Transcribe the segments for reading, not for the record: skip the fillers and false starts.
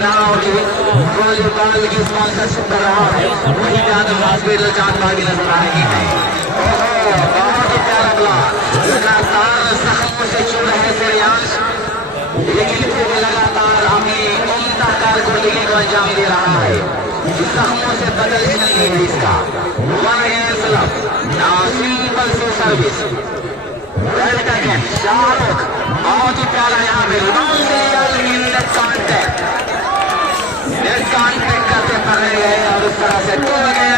महिलाओं की वॉलीबॉल की स्पॉन्सरशिप कर रहा है, वही आदम हॉस्पिटल चांदबागी नजर आ रही है। बहुत ही प्यारा ब्लॉक, लगातार जख्मों से चूर है श्रेयांश, लेकिन फिर लगातार अपनी उम्दा कारकर्दगी को अंजाम दे रहा है। जख्मों से बदल नहीं है इसका। सिंपल से सर्विस शाहरुख, बहुत ही प्यारा यहाँ पे नेट कॉन्टैक्ट करते पकड़े गए और उस तरह से टूट गए।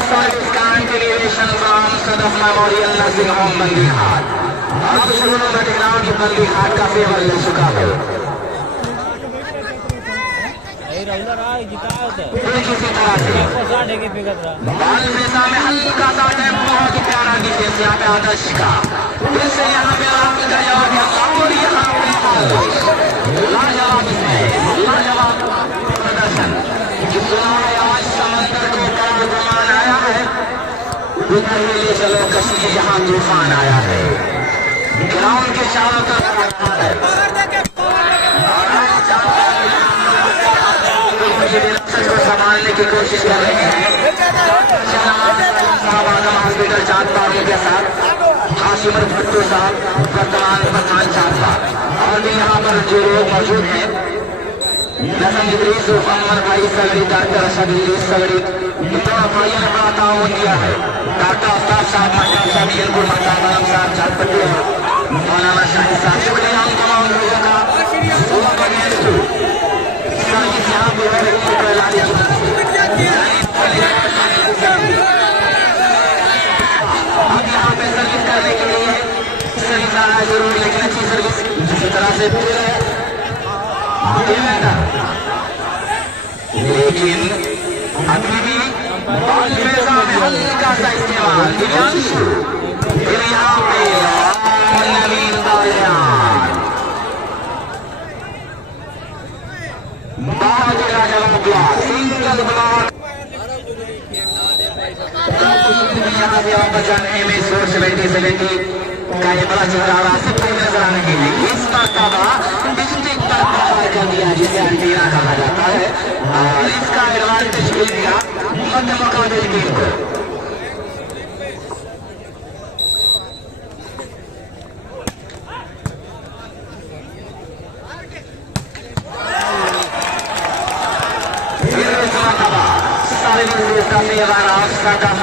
Service continuation from Sadaf memorial nursing home बंदी हाट। अब शुरू में ग्राउंड की बंदी हाट का फेवर ले चुका है। किसी तरह से बाल में हल्का सा टाइम, बहुत ही प्यारा डिफेंस यहाँ पे आदर्श का, फिर से यहाँ पे राहुल का जवाब और यहाँ पे लाजवाब लाजवाब प्रदर्शन। सुना है आज समंदर को बड़ा तूफान आया है, उधर ही ले चलो कश्मीर जहाँ तूफान आया है। ग्राउंड के चारों तरफ को संभालने की कोशिश कर रहे हैं आदम हॉस्पिटल चांदबाग के साथ हाशिम भट्टू साहब, वर्तमान प्रधान चांदबाग। और भी यहाँ पर जो लोग मौजूद हैं, नजम इदरीस अमर भाई सगड़ी, डॉक्टर अशद इदरीस सगड़ी, इन दोनों भाइयों ने बड़ा ताउन किया है। डॉक्टर अफ्ताब साहब, महताब साहब, यनपुर महताब आलम साहब, चांदपट्टी और मौलाना शाहिद साहब, शुक्रिया हम तमाम लोगों का। यहाँ पे है अब यहाँ पे सर्विस करने के लिए सर्विस आना जरूरी, लेकिन अच्छी सर्विस जिस तरह से लेकिन अभी भी बॉल में हल्का सा इस्तेमाल दिव्यांशु, फिर यहाँ पे नवीन बालियान, बहुत ही लाजवाब ब्लॉक, सिंगल ब्लॉक। यहाँ से वापस जाने में 70 का ये बड़ा चित्रारा सबको नजर आने के लिए इस मरतबा डिस्ट्रिक्ट पर कर दिया, जिसे अंटीना कहा जाता है, और इसका एडवांटेज मिल गया मध्य मुकाबले टीम को।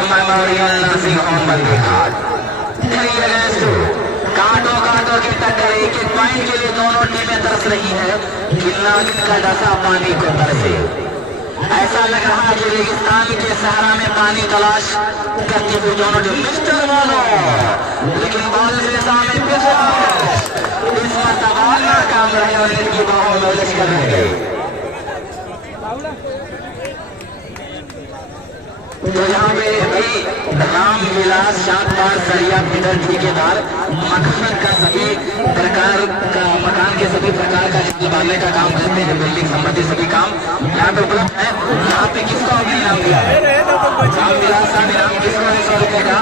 मेमोरियल नर्सिंग होम बंदी हाट, काटो की टक्कर, एक एक पॉइंट के लिए दोनों टीमें तरस रही है। गिरना का डसा पानी को तरसे, ऐसा लग रहा है कि रेगिस्तान के सहारा में पानी तलाश करती हुई दोनों टीम मिस्टर वालों, लेकिन बॉल के सामने फिर इस मरतबा नाकाम रहे और इनकी बाहों में उलझ कर रह गए। तो यहाँ पे भाई राम विलास शानदार सरिया पिटर ठेकेदार मकान का सभी प्रकार का, मकान के सभी प्रकार का जाल बांधने का काम करते हैं, बिल्डिंग संबंधी सभी काम यहाँ पे उपलब्ध है। यहाँ पे किसको हमने इनाम दिया है? राम विलास साहब इनाम किसको है? 100 रुपए का।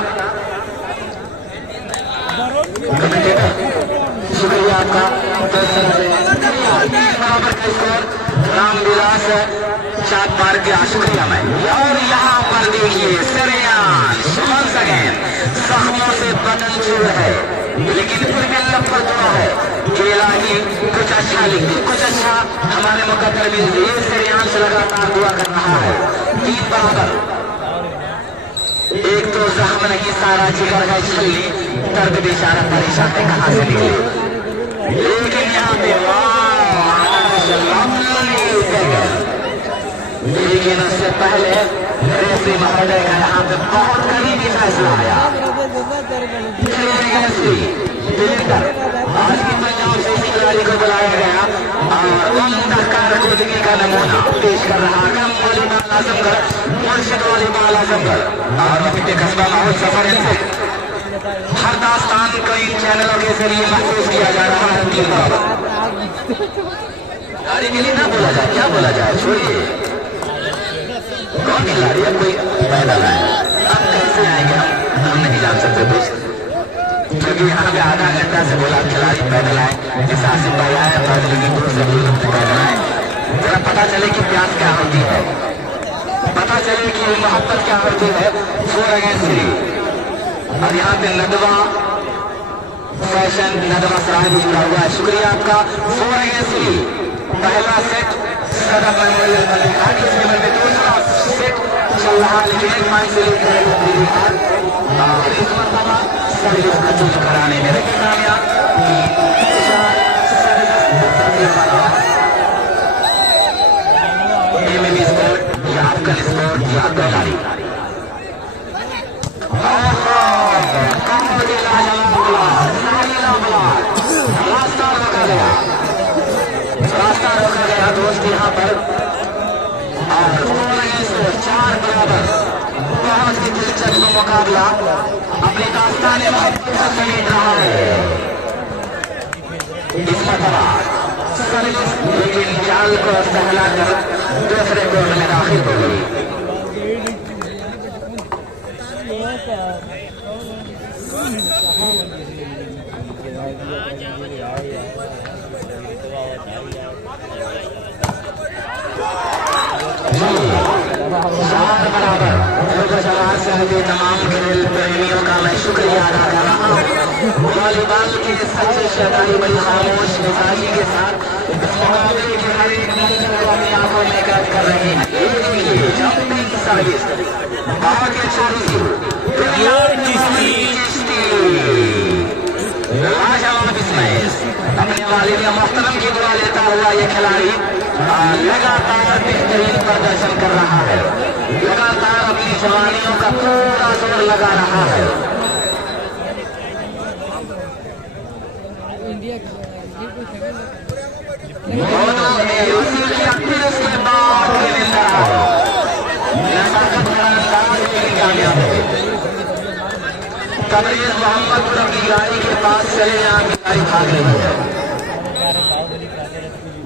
शुक्रिया आपका। बराबर का स्कोर राम विलास चार बार के शुक्रिया मैं। और यहाँ पर देखिए श्रेयांश जख्मों से बदन चूर है, लेकिन फिर भी लंबा जुड़ा है। केला ही कुछ अच्छा लिखिए, कुछ अच्छा हमारे मुकद्दर में ये श्रेयांश लगातार दुआ कर रहा है। 3 बराबर, एक तो जख्म नहीं सारा जिगर है छल्ली, दर्द बेचारा परेशान है कहाँ से निकले, लेकिन यहाँ पे लेकिन उससे पहले रेफरी महोदय का यहाँ पे बहुत करीबी फैसला आया। आज की पंजाब से इसी खिलाड़ी को बुलाया गया और उम्दा कारकर्दगी का नमूना पेश कर रहा है वॉलीबॉल आजमगढ़, मुर्शिद वॉलीबॉल आजमगढ़। और वहीं कस्बा माहौल सफर से हर दास्तान को इन चैनलों के जरिए महसूस किया जा रहा है। 3 बराबर गाड़ी के लिए ना बोला जाए, क्या बोला जाए, छोड़िए कौन खिलाड़ी है, कोई पैदल आए, अब कैसे आएंगे हम नहीं जान सकते दोस्त, क्योंकि यहाँ पे आधा घंटा से बोला खिलाड़ी पैदल आए, जैसे आसिफ भाई आए पैदल की दूर से पैदल आए, पता चले कि प्यास क्या होती है, पता चले कि मोहब्बत क्या होती है। 4 अगेंस्ट 3 और यहाँ पे नदवा फैशन नदवा सराय भी जुड़ा हुआ है। शुक्रिया आपका। 4 अगेंस्ट 3 पहला सेट सदर मेमोरियल बने घाट, इसके बाद में दूसरा सेट चल रहा, लेकिन 1 पॉइंट से लेकर और इस मरतबा सर्विस का चूज कराने में रही कामयाब। स्पोर्ट या अफगान स्पोर्ट या खिलाड़ी रास्ता रोका गया दोस्त यहाँ पर और 4 बराबर बहुत ही दिलचस्प मुकाबला अपने दास्ताने मोहब्बत से समेट रहा है। इस मरतबा लेकिन जाल को सहला कर दूसरे कोर्ट में दाखिल हो गई। तमाम खेल प्रेमियों का मैं शुक्रिया अदा कर रहा हूँ। वॉलीबॉल के सच्चे शहदाई बड़ी खामोश मिजाजी के साथ इस मुकाबले के हर एक मंजर को अपनी आंखों में कैद कर रहे हैं। जंपिंग सर्विस आगे छोड़ी लाजवाब स्मैश अपने वालिद मोहतरम की दुआ लेता हुआ ये खिलाड़ी लगातार बेहतरीन प्रदर्शन कर रहा है, लगातार अपनी जवानियों का पूरा जोर लगा रहा है। तबरेज मोहम्मदपुर की गाड़ी के पास चले यहाँ की गाड़ी भाग रही है,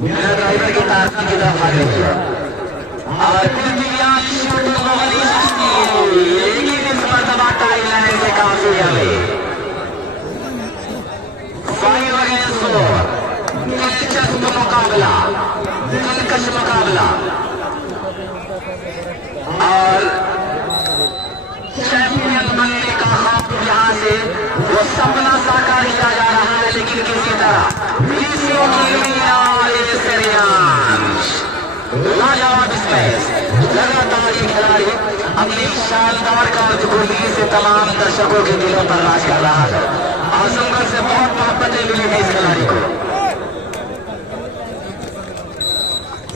मेरा ड्राइवर की कारखान की तरफ भाग रही है और लेकिन इस मरतबा टाइलाइन से काफी हमें 5 अगेंस्ट 4 दिलचस्प मुकाबला, दिलकश मुकाबला और चैंपियन बनने का ख्वाब यहाँ से वो सपना साकार किया जा रहा है, लेकिन किसी तरह लाजवाब स्मैश लगातार ये खिलाड़ी अपनी शानदार कारकर्दगी से तमाम दर्शकों के दिलों पर राज कर रहा है। आजमगढ़ से बहुत मोहब्बतें मिली है इस खिलाड़ी को।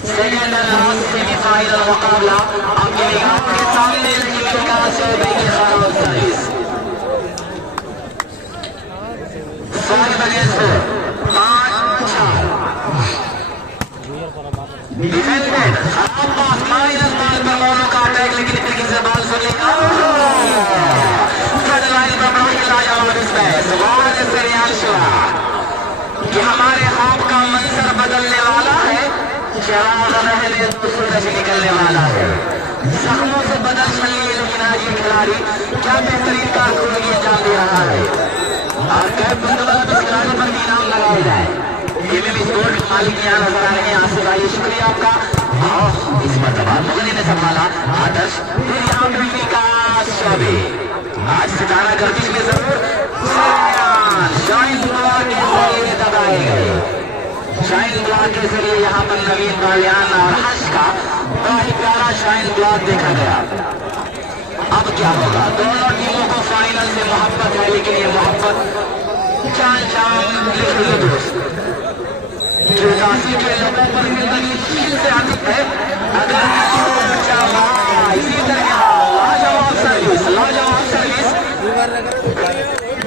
सेकेंड एंड लास्ट सेमीफाइनल मुकाबला आपके निगाहों के सामने service 5 against 4 defended minus ball पर मोनो का अटैक, लेकिन फिर से बॉल सुन लेगा लाइन पर बड़ा लाजवाब स्मैश कि हमारे ख्वाब का मंजर बदलने वाला है, शराब रहने तो सूरज निकलने वाला है। जख्मों से बदल चलिए, लेकिन आज ये खिलाड़ी क्या बेहतरीन कारकर्दगी अंजाम दे रहा है और कैप बंदोबस्त इस खिलाड़ी पर भी इनाम लगाया जाए। स्पोर्ट मालिक यहाँ नजर आ रहे हैं, आसिफ भाई शुक्रिया आपका। इस मरतबा मुगली ने संभाला आदर्श, फिर यहाँ पे विकास चौबे आज सितारा गर्दिश में जरूर शाइन ब्लॉक के जरिए दबाए गए, शाइन ब्लॉक के जरिए यहाँ पर नवीन बालियान और हर्ष का बड़ा ही प्यारा शाइन ब्लॉक देखा गया। अब क्या होगा, दोनों टीमों को फाइनल से मोहब्बत है, लेकिन ये मोहब्बत जान जान लिख लो दोस्त, जो काशी के लोगों पर जिंदगी मुश्किल से आती है। अगर इसी तरह लाजवाब सर्विस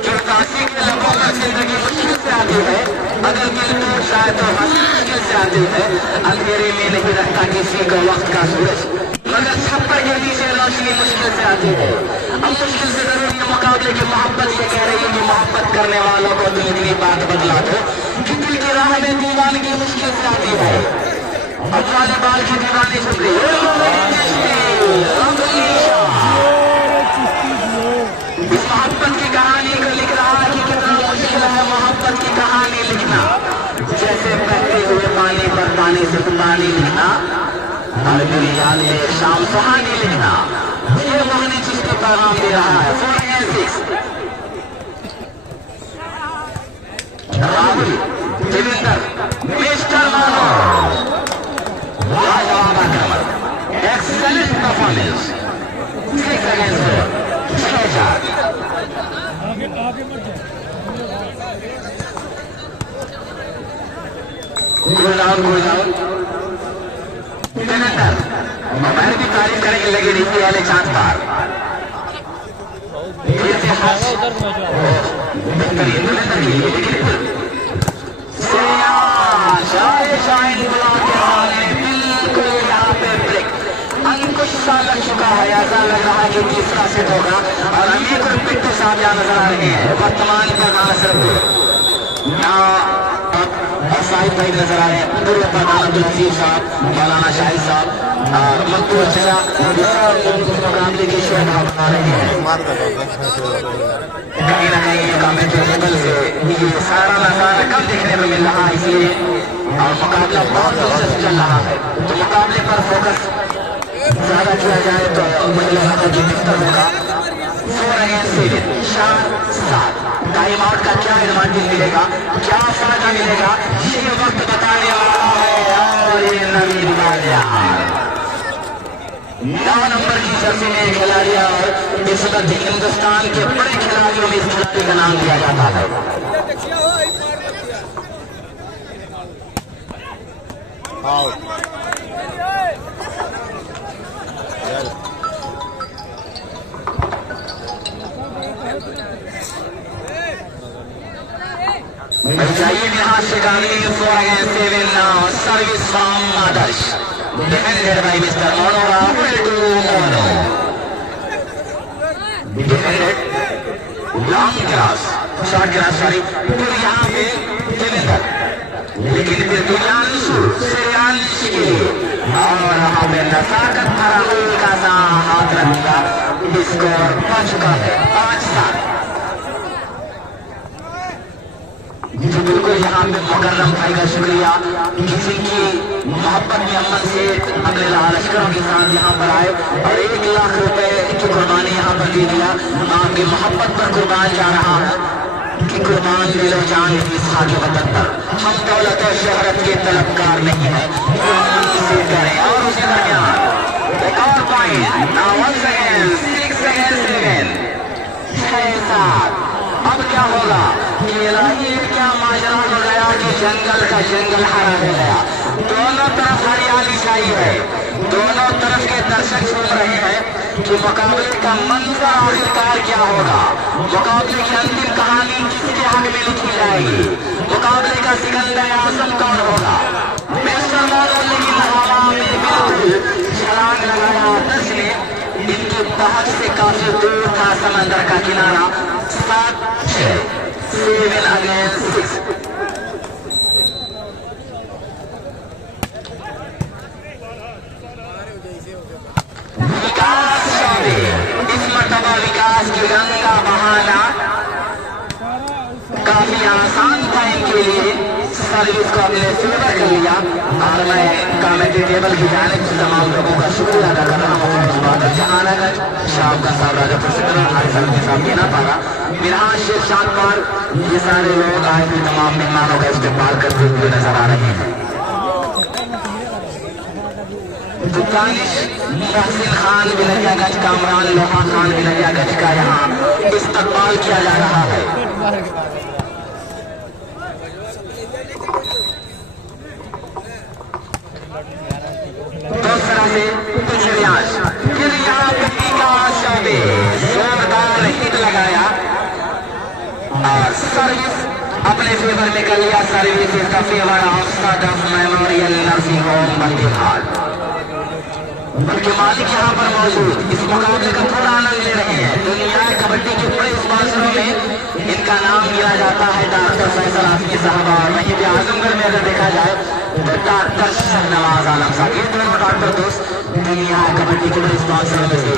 जो काशी के लोगों पर जिंदगी मुश्किल से आती है, अगर दिल टूट जाए तो हंसी मुश्किल से आती है। अंधेरे में नहीं रखता किसी को वक्त का सूरज, मगर छप्पर के नीचे रोशनी मुश्किल से आती है। अब मुश्किल से जरूर ये मुकाबले की मोहब्बत ये कह रही है कि मोहब्बत करने वालों को तुम इतनी बात बदला दो कि दिल की राह में दीवानगी मुश्किल से आती है। अब वॉलीबॉल की दीवानी सुन रही इस मोहब्बत की कहानी को लिख रहा है कि कितना मुश्किल है मोहब्बत की कहानी लिखना, जैसे बहते हुए पानी पर पानी से पानी लिखना। और मेरी याद में शाम सुहानी लिखना ये मोहनी चीज को पैगाम दे रहा है। 4 राहुल देवेंद्र मिस्टर मानो लाजवाब आक्रमण एक्सेलेंट परफॉर्मेंस 6 अगेंस्ट 4 गोल आउट देवेंद्र हमारे भी तारीफ करेंगे लगी रही वाले चांद पर बेहतरीन देवेंद्र के लिए बिल्कुल यहाँ पे ब्रेक अंकुश सा लग चुका है। ऐसा लग रहा है कि तीसरा सेट होगा और अमीर और पिट्टू साहब यहाँ नजर आ रहे हैं। वर्तमान प्रधान सिर्फ साहिब भाई नजर आ रहे हैं। पूर्व प्रधान अब्दुल हसीब साहब, मौलाना शाहिद साहब, मकबूल चचा मुकाबले की शोभा बना रहे हैं। कहीं ना कहीं कमेटी टेबल से ये सारा नजारा कम देखने को मिल रहा है, इसलिए और मुकाबला बहुत दिलचस्प चल रहा है। तो मुकाबले पर फोकस ज्यादा किया जाए तो मुझे लगा जो बेहतर होगा। 4 अगेंस्ट 7 टाइम आउट का क्या एडवांटेज मिलेगा, क्या फायदा मिलेगा, ये वक्त बताने वाला है। और ये नवीन वालिया 9 नंबर की जर्सी में खिलाड़ी और इस वक्त हिंदुस्तान के बड़े खिलाड़ियों में इस खिलाड़ी का नाम दिया जाता है। चाहिए यहाँ शिकारी 4 against 7 service from Adarsh defended by mister Mono Rahul to Mono defended long cross short cross sorry फिर यहाँ पे देवेंद्र लेकिन फिर दुनियांशु श्रेयांश के लिए और यहाँ पे नजाकत भरा हल्का सा हाथ रख दिया। स्कोर पा चुका है 5-7। जी बिल्कुल यहाँ पे मुकर्रम भाई का शुक्रिया किसी की मोहब्बत में अमन से अपने लश्करों के साथ यहाँ पर आए और 1 लाख रुपए की कुर्बानी यहाँ पर दे दिया। आपकी मोहब्बत पर कुर्बान जा रहा है कि कुर्बान दिलो जान इस खाके वतन पर। हम दौलत और शोहरत के तलबकार नहीं है, से करें। और उसी दरमियान एक और पॉइंट 6 अगेंस्ट 7। अब क्या होगा, ये क्या माजरा हो गया कि जंगल का जंगल हरा हो गया। दोनों तरफ हरियाली छाई है, दोनों तरफ के दर्शक सुन रहे हैं कि मुकाबले का मंजर आखिरकार क्या होगा, मुकाबले की अंतिम कहानी किसके हक में लिखी जाएगी, मुकाबले का सिकंदर आजम कौन होगा। मिस्टर मोनो लेकिन हवा में बिल्कुल छलांग लगाया। आदर्श ने इनकी पहुंच से काफी दूर था समंदर का किनारा। 7 अगेंस्ट 6। विकास चौबे इस मर्तबा विकास की गंगा बहाना काफी आसान था इनके लिए। सर्विस को अपने फेवर कर लिया और मैं कमेटी टेबल की जानिब से तमाम लोगों का शुक्रिया अदा कर रहा हूँ। जहानागंज शाम का साहब राजा प्रसिद्ध हमारे साहब के साथ देना पारा बिरहा शेख शान पर ये सारे लोग आज भी तमाम मेहमानों का इस्तेमाल करते हुए नजर आ रहे हैं। मोहसिन खान बिलरियागंज, कामरान लोहा खान बिलरियागंज का यहाँ इस्तेमाल किया जा रहा है। दूसरा से फिर यहाँ जोरदार हिट लगाया और सर्विस अपने फेवर में कर लिया। सर्विस इसका favour of memorial nursing home बंदीहाल। उनके मालिक यहाँ पर मौजूद इस मुकाबले का पूरा आनंद ले रहे हैं। दुनिया कबड्डी के बड़े स्पॉन्सरों में इनका नाम लिया जाता है डॉक्टर फैसल आसमी साहब। और वहीं पे आजमगढ़ में अगर देखा जाए तो डॉक्टर शहनवाज आलम साहब, ये दोनों डॉक्टर दोस्त दुनिया कबड्डी के बड़े स्पॉन्सरों में से।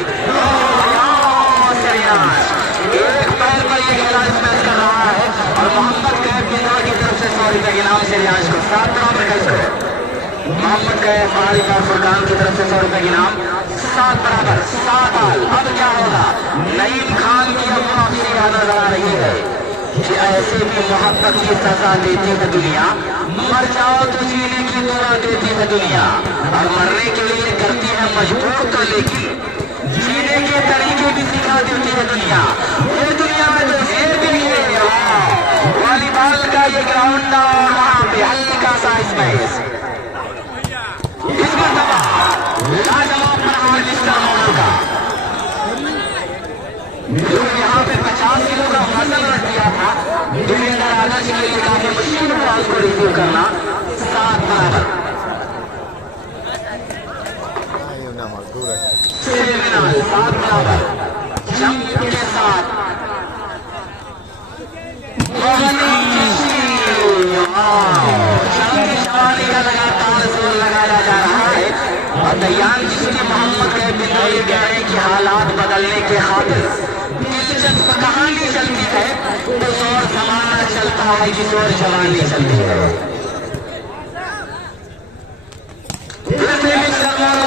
एक पैर पर ये खिलाड़ी स्मैश कर रहा है और मोहम्मद कैफ की तरफ से 100 रुपए के नाम से रियाज को 7 राउंड में कैसे मोहम्मद कैफ आरिफ और फुरकान की तरफ से 100 रुपए की नाम 7 बराबर 7 आल। अब क्या होगा? नईम खान की अब आखिरी नजर आ रही है कि ऐसे भी मोहब्बत की सजा देती है दुनिया, मर जाओ तो जीने की दुआ देती है दुनिया, और मरने के लिए करती है मजबूर तो, लेकिन जीने के तरीके भी सिखा देती है दुनिया। ये दुनिया में तो शेर भी नहीं है। वॉलीबॉल का ये ग्राउंड और वहां पे हल्का सा स्पेस, इसमें लाजवाब प्रहार मिस्टर मोनू का। यहाँ पे 50 किलो का वजन रख दिया था देवेंद्र आदर्श के लिए, काफी मुश्किल था उसको रिसीव करना। 7 बराबर 7 बराबर जंप के साथ जवानी का लगातार जोर लगाया जा रहा है, और तैयार जिसकी मोहम्मद के बिंदु ये कह रहे कि हालात बदलने के खातिर दिलचस्प कहानी चलती है तो जोर जमाना चलता है कि जोर जवानी चलती है।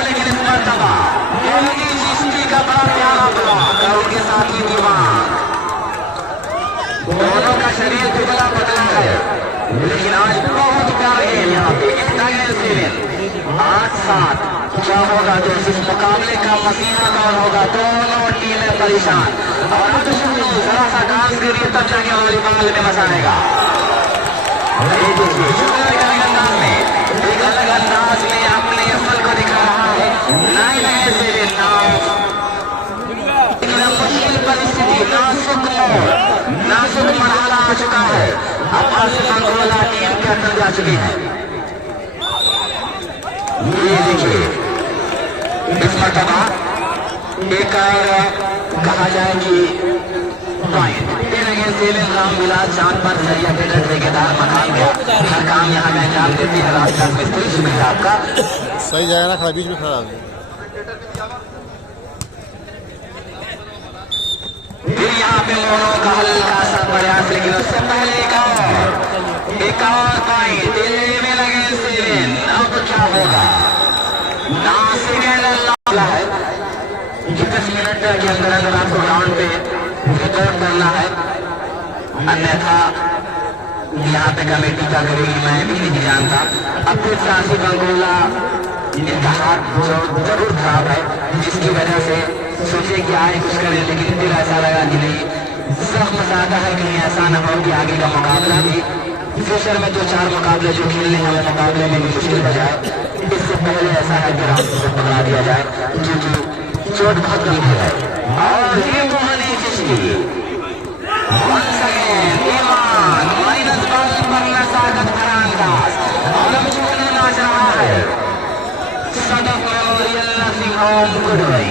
लेकिन इस मरतबा चिश्ती का बड़ा प्यारा ब्लॉक और उनके साथ ही दीवार, दोनों का शरीर दुबला पतला है, लेकिन आज बहुत प्यारे है यहाँ पे। 8-7 क्या होगा दोस्त? इस मुकाबले का मसीहा कौन होगा? दोनों टीमें परेशान, और अब सुनो जरा सा काम करिए तब जाके वॉलीबॉल में मजा आएगा। एक अलग अंदाज में अपने असल को दिखा रहा है। 9-7 मुश्किल परिस्थिति, नाजुक मरहला आ चुका है। अब अंगोला टीम के अंदर जा चुकी है। ये देखिए इस मरतबा एक कहा जाए कि रामविलास चांद पर जरिया बेटर ठेकेदार मकान का हर काम यहाँ में अंजाम देती है। रास्ता मिस्त्री सुविधा आपका सही जाएगा ना, खड़ा बीच में खड़ा। फिर यहाँ पे मोनों का हल्का सा प्रयास, लेकिन उससे पहले एक और पॉइंट दिल्ली में लगे 7। अब क्या होगा? ना सेकेंड है कि 10 मिनट के अंदर अंदर आपको ग्राउंड पे रिकॉर्ड करना है, अन्यथा यहाँ पे कमेटी क्या करेगी मैं भी नहीं जानता। अब फिर सासी बंगोला इनका हाथ जरूर खराब है, जिसकी वजह से सोचे कि आए कुछ करें, लेकिन फिर ऐसा लगा कि नहीं, जख्म ज्यादा है, कहीं ऐसा न हो कि आगे का मुकाबला भी फ्यूचर में 2-4 मुकाबले जो खेलने हैं वो मुकाबले में भी मुश्किल हो जाए। इससे पहले ऐसा है कि रात को पकड़ा दिया जाए, क्योंकि चोट बहुत गंभीर है। और ये मोहनी चिश्ती -12 पर नजाकत भरा अंदाज, और अब जुनून नाच रहा है। Sadaf memorial nursing home गुडवई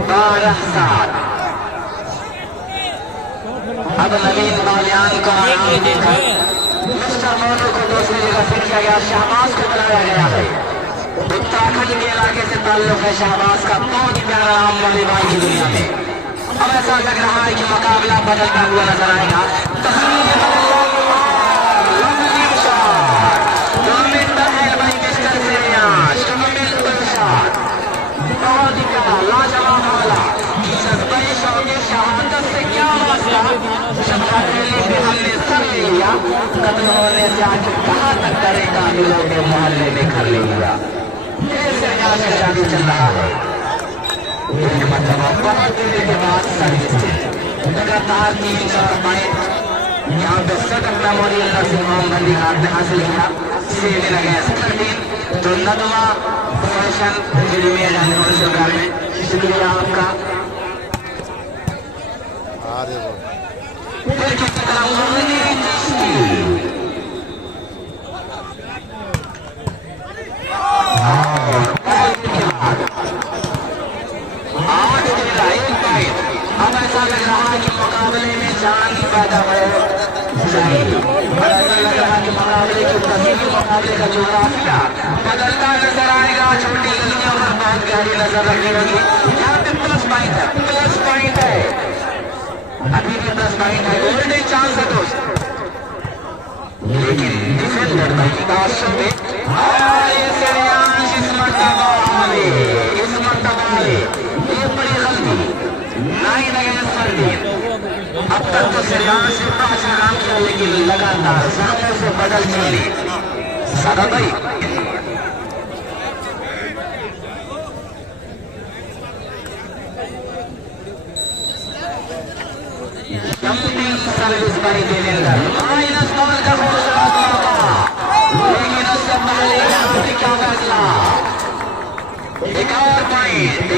12-7। अब नवीन बालियान को आराम देकर मिस्टर मोनू को दूसरी जगह फिर किया गया। शहबाज को बुलाया गया है। उत्तराखंड के इलाके से ताल्लुक है शहबाज का, बहुत ही प्यारा नाम वॉलीबॉल की दुनिया में। अब ऐसा लग रहा है कि मुकाबला बदलता हुआ नजर आएगा। बहुत ही प्यारा लाजवाब हमला, शहादत से क्या मसला, जब हथेली पे हमने सर ले लिया, कत्ल होने से आखिर कहाँ तक करेगा, मिलों के मोहल्ले में घर ले लिया। जादू चल रहा है। एक मतलब बहुत देर के बाद सर्विस लगातार 3-4 पॉइंट यहाँ पे सदफ मेमोरियल नर्सिंग होम गंदी घाट में हासिल किया। 7 लगे 13 तो नदवा फैशन सरकार में शुक्रिया आपका। फिर किसी तरह अब ऐसा लग रहा है कि मुकाबले में जान पैदा हो जाएगी, और ऐसा लग रहा है कि मुकाबले की तस्वीर, मुकाबले का जोग्राफिया बदलता नजर आएगा। छोटी गलियों पर बहुत गहरी नजर रखनी होगी। यहाँ पे प्लस पॉइंट है, प्लस पॉइंट है, अभी भी प्लस पॉइंट है, गोल्डन चांस है दोस्त। लेकिन डिफेंडर भाई विकास में इस मर्तबा ये बड़ी गलती 9 अगेंस्ट 13। अब तक तो श्रेयांश से 5 रन किया, लेकिन लगातार जख्मों से बदल चले सादा भाई। Service by Devendra minus ball का खूबसूरत मौका, लेकिन उससे पहले क्या फैसला। एक और पॉइंट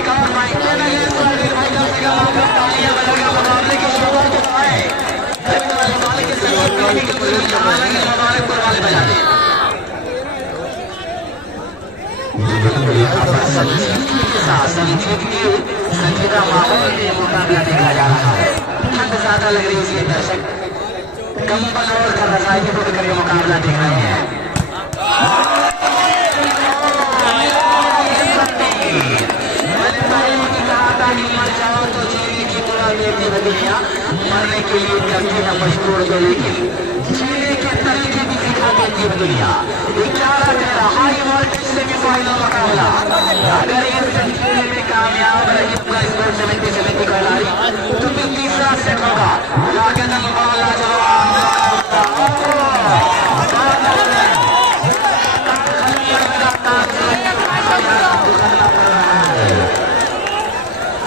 मुकाबले की शुरुआत है। संजीदा माहौल में मुकाबला देखा जा रहा है। ठंड ज्यादा लग रही है, इसलिए दर्शक कंबल और रजाई को करके मुकाबला देख रहे हैं। मर जाओ तो जीने की दुआ देती बदलियां, मरने के लिए करती न मशहूर जो, लेकिन जीने के तरीके भी सिखा देती बदलियां। 11-13 हाई वोल्टेज सेमीफाइनल मुकाबला, अगर इस खेल में कामयाब रही पूरा स्कोर 70-70 का लारी, तो फिर तीसरा सेट होगा।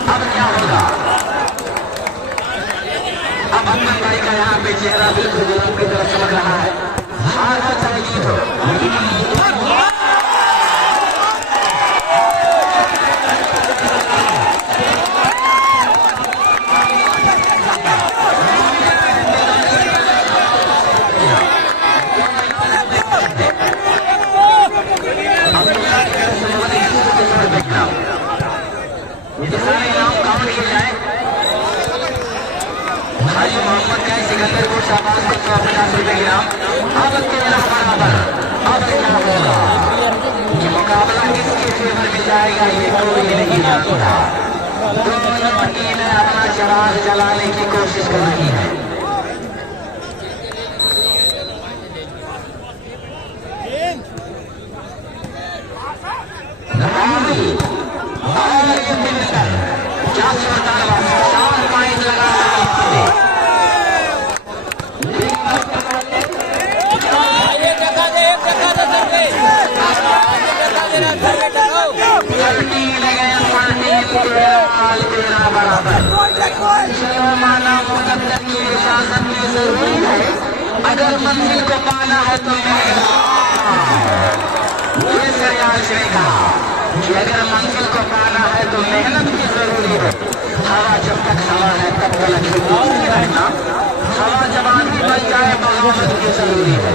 अब क्या होगा? अब अमन भाई का यहाँ पे चेहरा बिल्कुल गुलाब की तरफ चमक रहा है। हार हो चाहे जीत हो, सारे इनाम काउंट किए जाए। हाजी मोहम्मद का सिकंदर को शाबाश को 150 रुपए इनाम। अब 13 बराबर। अब क्या होगा? ये मुकाबला किसके फेवर में जाएगा ये कोई नहीं जानता। दोनों टीमें अपना चिराग जलाने की कोशिश कर रही है। क्या जोरदार शान पॉइंट लगा बराबर। माना मुकद्दर की इजाजत में जरूरी है, अगर मंजिल को पाना है तो ये श्रेयांश ने कहा कि अगर मंजिल को पाना है तो मेहनत भी जरूरी है। हवा जब तक हवा है तब तक रहना, हवा जब आदमी बन जाए बगावत भी जरूरी है।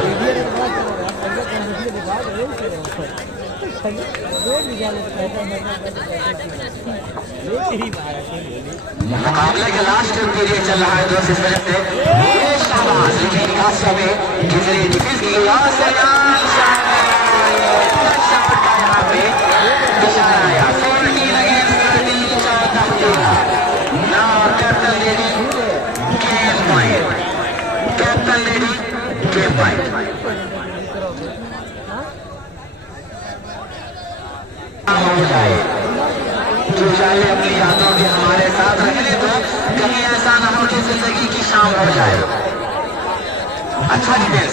मुकाबले के लास्ट पीरियड चल रहा है दोस्त, इस वजह से ये शाबाश, लेकिन काशा में किसी डिफेंस की यहाँ पे इशारा आया। 14 against 13, 14-13। Now captain lady game point, captain lady game point. हो जाए जो चाहे अपनी यादों के हमारे साथ रहने दो, कहीं ऐसा ना हो कि जिंदगी की शाम हो जाए। अच्छा डिफेंस